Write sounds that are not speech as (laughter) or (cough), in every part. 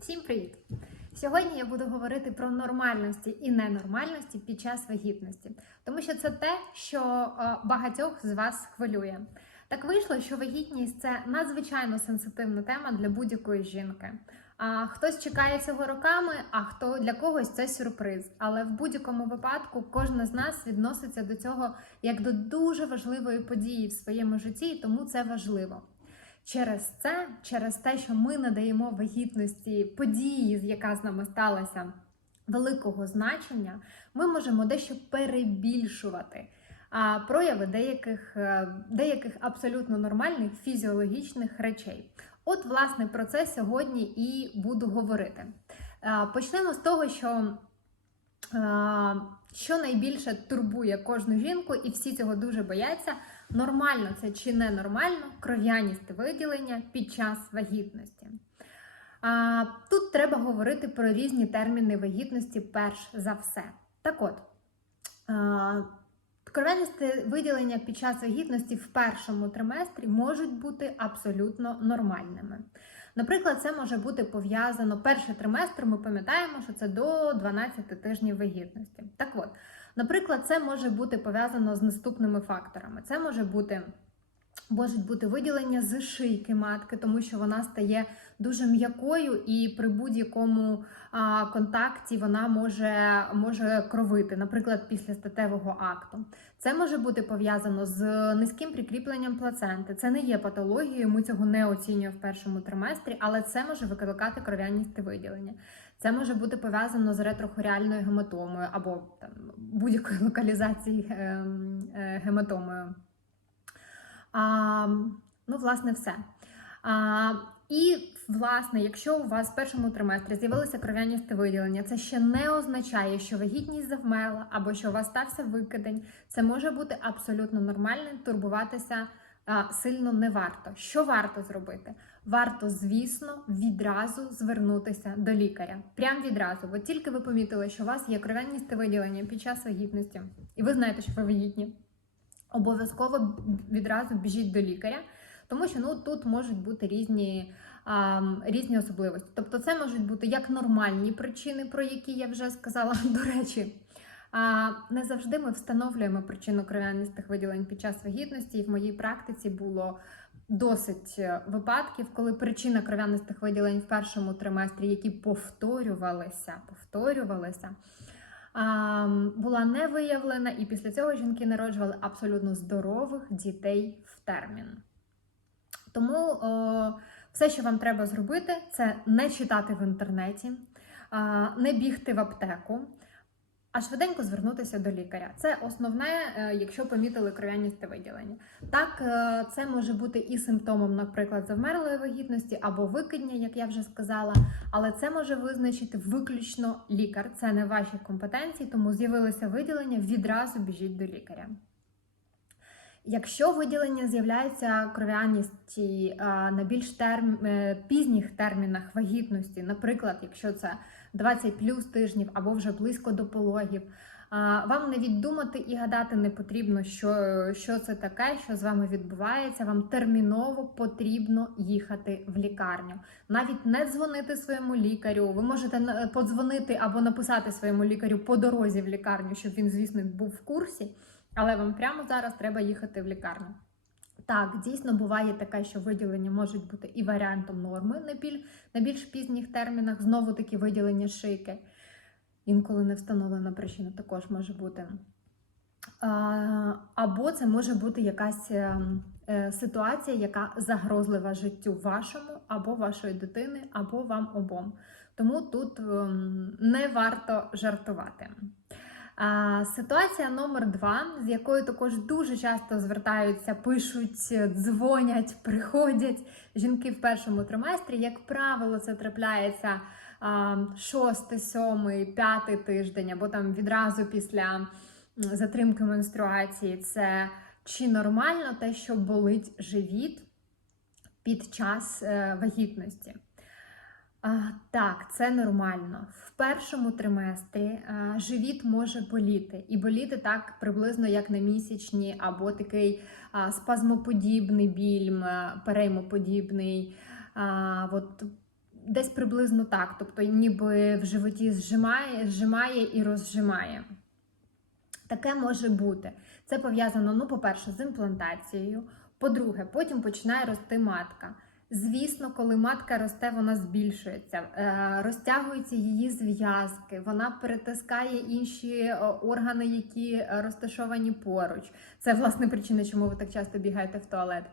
Всім привіт! Сьогодні я буду говорити про нормальності і ненормальності під час вагітності, тому що це те, що е, багатьох з вас хвилює. Так вийшло, що вагітність це надзвичайно сенситивна тема для будь-якої жінки. А хтось чекає цього роками, а хто для когось це сюрприз. Але в будь-якому випадку кожен з нас відноситься до цього як до дуже важливої події в своєму житті, і тому це важливо. Через це, через те, що ми надаємо вагітності події, яка з нами сталася, великого значення, ми можемо дещо перебільшувати прояви деяких, е, деяких абсолютно нормальних фізіологічних речей. От, власне, про це сьогодні і буду говорити. Почнемо з того, що що найбільше турбує кожну жінку, і всі цього дуже бояться. Нормально це чи не нормально кров'яністе виділення під час вагітності. А, Тут треба говорити про різні терміни вагітності, перш за все. Так от, кров'яністе виділення під час вагітності в першому триместрі можуть бути абсолютно нормальними. Наприклад, це може бути пов'язано перший триместр. Ми пам'ятаємо, що це до 12 тижнів вагітності. Так от, наприклад, це може бути пов'язано з наступними факторами. Це може бути. Можуть бути виділення з шийки матки, тому що вона стає дуже м'якою, і при будь-якому контакті вона може, може кровити, наприклад, після статевого акту. Це може бути пов'язано з низьким прикріпленням плаценти. Це не є патологією, ми цього не оцінюємо в першому триместрі, але це може викликати кров'яністе виділення. Це може бути пов'язано з ретрохоріальною гематомою або будь-якою (laughs) локалізацією е, е, гематомою. А, Ну, власне, все. А, І, власне, якщо у вас в першому триместрі з'явилося кров'яністе виділення, це ще не означає, що вагітність завмерла або що у вас стався викидень. Це може бути абсолютно нормальним, турбуватися сильно не варто. Що варто зробити? Варто, звісно, відразу звернутися до лікаря. Прям відразу. От тільки ви помітили, що у вас є кров'яністе виділення під час вагітності, і ви знаєте, що ви вагітні. Обов'язково відразу біжіть до лікаря, тому що ну тут можуть бути різні а, різні особливості. Тобто, це можуть бути як нормальні причини, про які я вже сказала. (laughs) До речі, не завжди ми встановлюємо причину кров'янистих виділень під час вагітності, і в моїй практиці було досить випадків, коли причина кров'янистих виділень в першому триместрі, які повторювалися, повторювалися була не виявлена, і після цього жінки народжували абсолютно здорових дітей в термін. Тому о, все, що вам треба зробити, це не читати в інтернеті, не бігти в аптеку, а швиденько звернутися до лікаря. Це основне, е, якщо помітили кров'яністе виділення. Так, е, це може бути і симптомом, наприклад, завмерлої вагітності або викидня, як я вже сказала, але це може визначити виключно лікар. Це не ваші компетенції, тому з'явилося виділення, відразу біжіть до лікаря. Якщо виділення з'являється кров'яністі на більш терм... Е, пізніх термінах вагітності, наприклад, якщо це 20 плюс тижнів або вже близько до пологів, вам навіть думати і гадати не потрібно, що що це таке, що з вами відбувається. Вам терміново потрібно їхати в лікарню. Навіть не дзвонити своєму лікарю. Ви можете подзвонити або написати своєму лікарю по дорозі в лікарню, щоб він, звісно, був в курсі. Але вам прямо зараз треба їхати в лікарню. Так, дійсно буває таке, що виділення можуть бути і варіантом норми на, біль, на більш пізніх термінах, знову таки виділення шийки. Інколи не встановлена причина також може бути. Або це може бути якась е, е, ситуація, яка загрозлива життю вашому, або вашої дитини, або вам обом. Тому тут ем, не варто жартувати. Ситуація номер два, з якою також дуже часто звертаються, пишуть, дзвонять, (laughs) приходять жінки в першому триместрі. Як правило, це трапляється шостий, сьомий, п'ятий тиждень, або там відразу після затримки менструації. Це чи нормально те, що болить живіт під час е, вагітності? Так, це нормально. В першому триместрі живіт може боліти. І боліти так приблизно як на місячні, або такий спазмоподібний біль, переймоподібний. От, десь приблизно так, тобто ніби в животі зжимає, зжимає і розжимає. Таке може бути. Це пов'язано, ну, по-перше, з імплантацією. По-друге, потім починає рости матка. Звісно, коли матка росте, вона збільшується, е, розтягуються її зв'язки, вона перетискає інші е, органи, які розташовані поруч. Це власне причина, чому ви так часто бігаєте в туалет.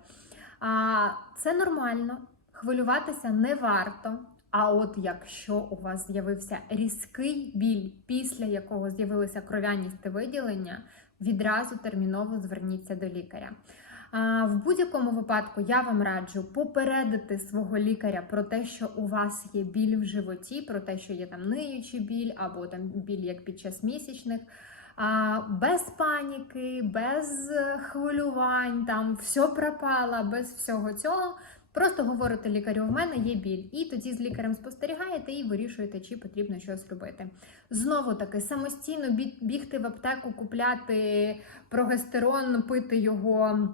А, Це нормально, хвилюватися не варто. А от якщо у вас з'явився різкий біль, після якого з'явилися кров'яність та виділення, відразу терміново зверніться до лікаря. В будь-якому випадку я вам раджу попередити свого лікаря про те, що у вас є біль в животі, про те, що є там ниючий біль або там біль як під час місячних. А, без паніки, без хвилювань, там все пропало, без всього цього. Просто говорите лікарю, в мене є біль, і тоді з лікарем спостерігаєте і вирішуєте, чи потрібно щось робити. Знову таки, самостійно бігти в аптеку, купляти прогестерон, пити його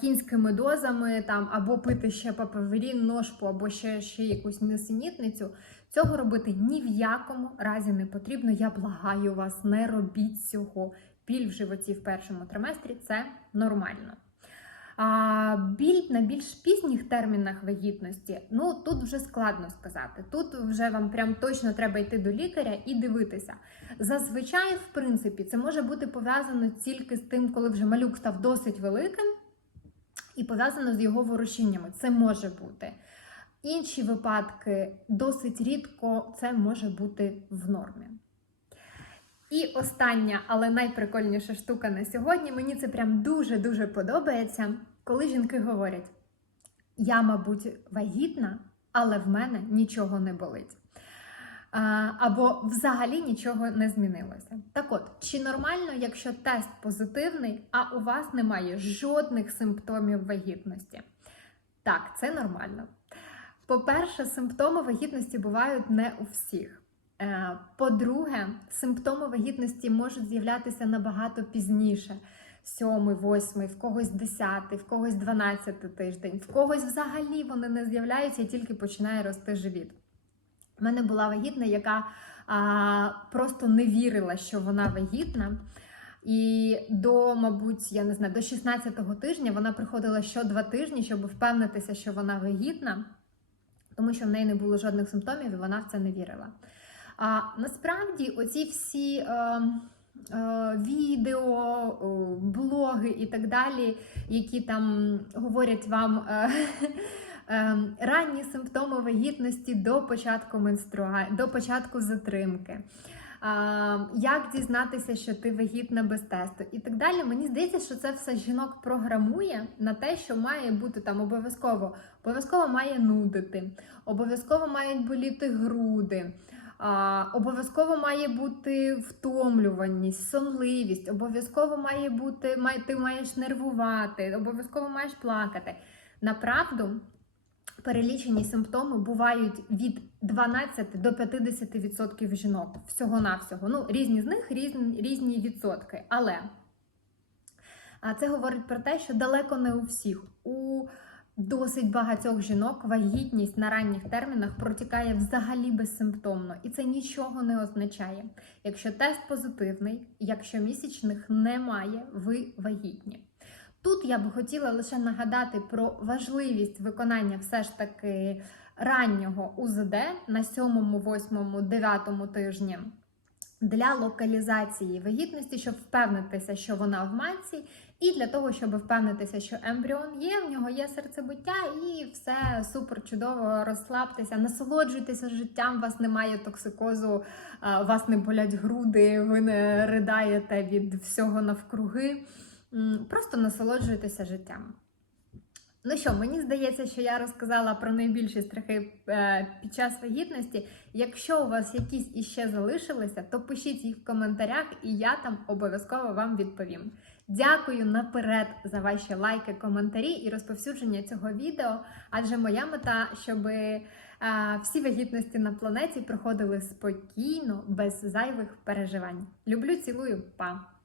кінськими дозами, там, або пити ще папаверін, ножпу, або ще, ще якусь несенітницю. Цього робити ні в якому разі не потрібно. Я благаю вас, не робіть цього. Біль в животі в першому триместрі це нормально. А, біль на більш пізніх термінах вагітності, ну тут вже складно сказати. Тут вже вам прям точно треба йти до лікаря і дивитися. Зазвичай, в принципі, це може бути пов'язано тільки з тим, коли вже малюк став досить великим, і пов'язано з його ворушіннями. Це може бути. Інші випадки досить рідко це може бути в нормі. І остання, але найприкольніша штука на сьогодні, мені це прям дуже-дуже подобається, коли жінки говорять: я, мабуть, вагітна, але в мене нічого не болить. Або взагалі нічого не змінилося. Так от, чи нормально, якщо тест позитивний, а у вас немає жодних симптомів вагітності? Так, це нормально. По-перше, симптоми вагітності бувають не у всіх. Е, По-друге, симптоми вагітності можуть з'являтися набагато пізніше. Сьомий, восьмий, в когось десятий, в когось дванадцятий тиждень, в когось взагалі вони не з'являються і тільки починає рости живіт. У мене була вагітна, яка а, просто не вірила, що вона вагітна. І до, мабуть, я не знаю, до 16-го тижня вона приходила що два тижні, щоб впевнитися, що вона вагітна, тому що в неї не було жодних симптомів, і вона в це не вірила. А насправді, оці всі е, е, відео, блоги і так далі, які там говорять вам. Е, Ранні симптоми вагітності до початку менструа... до початку затримки. Як дізнатися, що ти вагітна без тесту, і так далі. Мені здається, що це все жінок програмує на те, що має бути там обов'язково. Обов'язково має нудити, обов'язково мають боліти груди. Обов'язково має бути втомлюваність, сонливість, обов'язково має бути, ти маєш нервувати, обов'язково маєш плакати. Направду, перелічені симптоми бувають від 12 до 50% жінок всього-навсього. Ну, різні з них різні, різні відсотки. Але це говорить про те, що далеко не у всіх. У досить багатьох жінок вагітність на ранніх термінах протікає взагалі безсимптомно, і це нічого не означає. Якщо тест позитивний, якщо місячних немає, ви вагітні. Тут я би хотіла лише нагадати про важливість виконання все ж таки раннього УЗД на 7, 8, 9 тижні для локалізації вагітності, щоб впевнитися, що вона в матці, і для того, щоб впевнитися, що ембріон є, в нього є серцебиття, і все супер чудово, розслабтеся, насолоджуйтеся життям, у вас немає токсикозу, у вас не болять груди, ви не ридаєте від всього навкруги. Просто насолоджуйтеся життям. Ну що, мені здається, що я розказала про найбільші страхи е, під час вагітності. Якщо у вас якісь іще залишилися, то пишіть їх в коментарях, і я там обов'язково вам відповім. Дякую наперед за ваші лайки, коментарі і розповсюдження цього відео. Адже моя мета, щоб е, всі вагітності на планеті проходили спокійно, без зайвих переживань. Люблю, цілую, па!